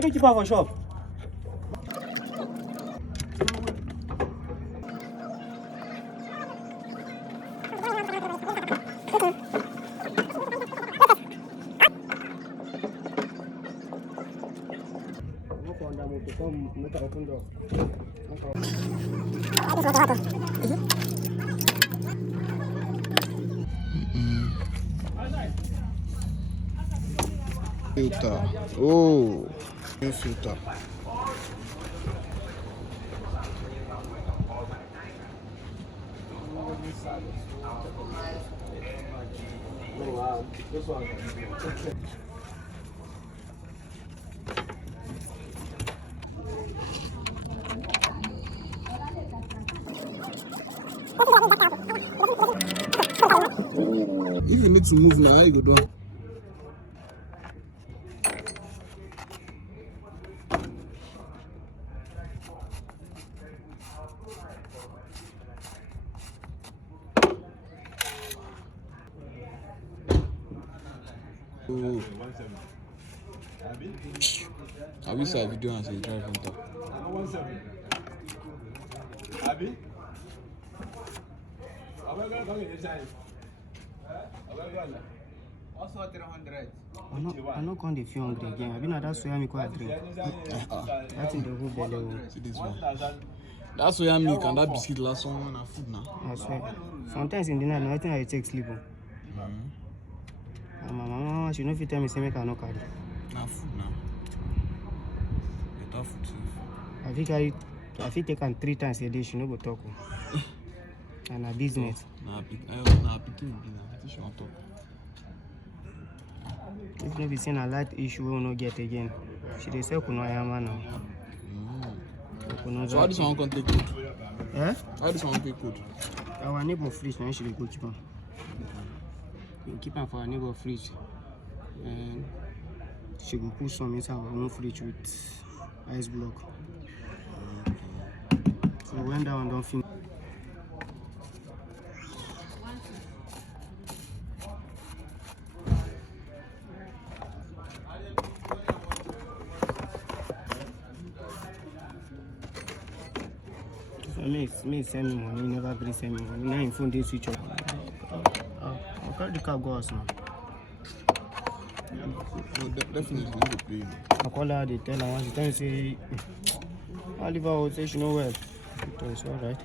I be keep her for shop. Filter. Oh, new filter. If you need to move now, how you go do? Oh. I wish I video and say drive on top. Also 300. I'm not going to feel hungry again. I've been at that soya milk I drink. That's in the whole belly. See this one. That's soya milk and that biscuit last one and food now. I swear. Sometimes in the night, I think I take sleep. My mama, she no fit tell me say make I no carry. Now food now. Better food safe. I fit take am 3 times a day. She no go talk. And her business. Nah, picking will be now. I think she want talk. If no be saying a light issue, we will not get again. She dey sell kuno ayama now. So how this one can take good? Eh? How this one take good? Our neighbor fridge now she dey go keep am. We keep am for our neighbor fridge. And she will put some inside our own fridge with ice block. So when that one don't finish. Me send me money, never agree send me money. Now in phone they switch off. I'll carry the car go house now. No, definitely need to pay. I call her, they tell her, she tell me say, I leave her out, say she know well. It's alright.